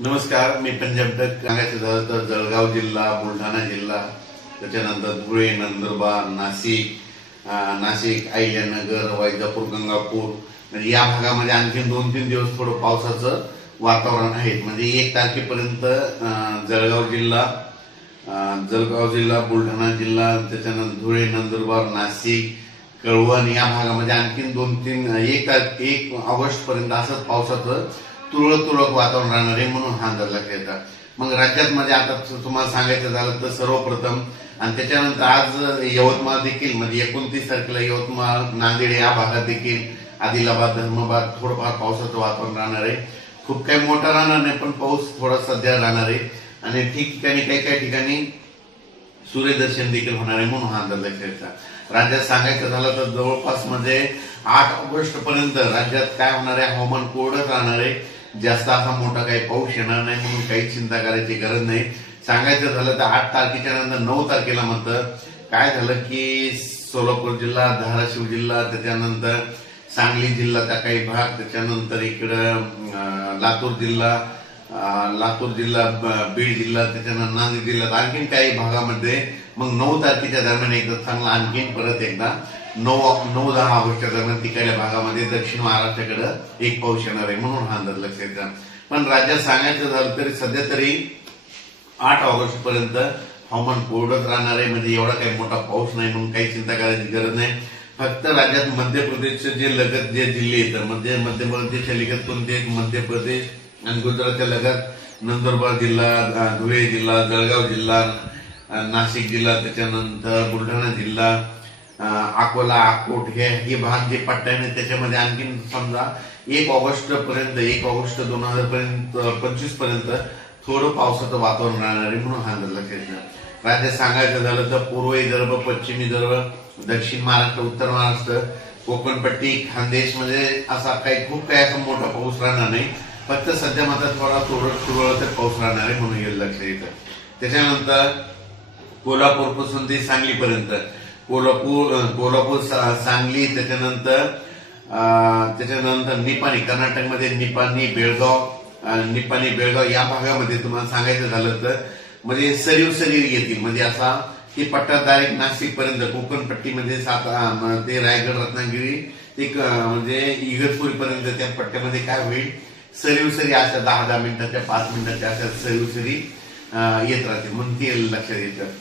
नमस्कार मी पंजाबदक सांगायचं झालं तर जळगाव जिल्हा बुलढाणा जिल्हा त्याच्यानंतर धुळे नंदुरबार नाशिक नाशिक अहिल्यानगर वैजापूर गंगापूर. म्हणजे या भागामध्ये आणखी दोन तीन दिवस थोडं पावसाचं वातावरण आहे. म्हणजे एक तारखेपर्यंत जळगाव जिल्हा जळगाव जिल्हा बुलढाणा जिल्हा त्याच्यानंतर धुळे नंदुरबार नाशिक कळवण या भागामध्ये आणखीन दोन तीन एक एक ऑगस्ट पर्यंत असंच पावसाचं तुरळक तुरळक वातावरण राहणार आहे म्हणून हा अंदाज लक्षात मग राज्यात मध्ये आता तुम्हाला सांगायचं झालं तर सर्वप्रथम आणि त्याच्यानंतर आज यवतमाळ देखील म्हणजे एकोणतीस तारखेला यवतमाळ नांदेड या भागात देखील आदिलाबाद धर्मबाद थोडंफार पावसाचं वातावरण राहणार आहे. खूप काही मोठा राहणार नाही पण पाऊस थोडा सध्या राहणार आहे. आणि ठिकठिकाणी काही काही ठिकाणी सूर्यदर्शन देखील होणार आहे म्हणून हा अंदाज लक्षात राज्यात सांगायचं झालं तर जवळपास म्हणजे आठ ऑगस्ट पर्यंत राज्यात काय होणार आहे हवामान कोरडं राहणार आहे. जास्त असा मोठा काही पाऊस येणार नाही म्हणून काही चिंता करायची गरज नाही. सांगायचं झालं तर आठ तारखेच्या नंतर नऊ तारखेला म्हणतं काय झालं की सोलापूर जिल्हा धाराशिव जिल्हा त्याच्यानंतर सांगली जिल्ह्याचा काही भाग त्याच्यानंतर इकडं लातूर जिल्हा लातूर जिल्हा बीड जिल्हा त्याच्यानंतर नांदेड जिल्ह्यात आणखीन काही भागामध्ये मग नऊ तारखेच्या दरम्यान एकदा चांगला आणखीन परत एकदा नऊ नऊ दहा ऑगस्टच्या दरम्यान तिकडल्या भागामध्ये दक्षिण महाराष्ट्राकडे एक पाऊस येणार आहे म्हणून हा अंदाज लक्षात घ्या पण राज्यात सांगायचं झालं तरी सध्या तरी आठ ऑगस्ट पर्यंत हवामान कोरडच राहणार आहे. म्हणजे एवढा काही मोठा पाऊस नाही म्हणून काही चिंता करायची गरज नाही. फक्त राज्यात मध्य प्रदेशचे जे लगत जे जिल्हे येतात म्हणजे मध्य प्रदेशच्या लगत कोणते मध्य प्रदेश आणि गुजरातच्या लगत नंदुरबार जिल्हा धुळे जिल्हा जळगाव जिल्हा नाशिक जिल्हा त्याच्यानंतर बुलढाणा जिल्हा अकोला अकोट हे हे भाग जे पट्टा आहे त्याच्यामध्ये आणखीन समजा एक ऑगस्ट पर्यंत एक ऑगस्ट दोन हजार पर्यंत पंचवीसपर्यंत थोडं पावसाचं वातावरण राहणार आहे म्हणून हा अंदाज लक्षात येतो. राज्यात सांगायचं झालं तर पूर्व विदर्भ पश्चिम विदर्भ दक्षिण महाराष्ट्र उत्तर महाराष्ट्र कोकणपट्टी खानदेश म्हणजे असा काही खूप काही असा मोठा पाऊस राहणार नाही. फक्त सध्या मात्र थोडा तुरळक तर पाऊस राहणार आहे म्हणून हे लक्षात येतं. त्याच्यानंतर कोल्हापूरपासून ते सांगलीपर्यंत. कोल्हापूर कोल्हापूर सा- सांगली त्याच्यानंतर त्याच्यानंतर निपाणी कर्नाटकमध्ये निपाणी बेळगाव निपाणी बेळगाव या भागामध्ये तुम्हाला सांगायचं झालं तर म्हणजे सरीव सरीव येतील. म्हणजे असा की पट्टा डायरेक्ट नाशिक पर्यंत कोकण पट्टीमध्ये सात ते रायगड रत्नागिरी ते म्हणजे इगतपुरी पर्यंत त्या पट्ट्यामध्ये काय होईल? सरीव सरी अशा दहा दहा मिनिटाच्या पाच मिनिटाच्या अशा सरीव सरी येत राहते म्हणून ते लक्षात येतं.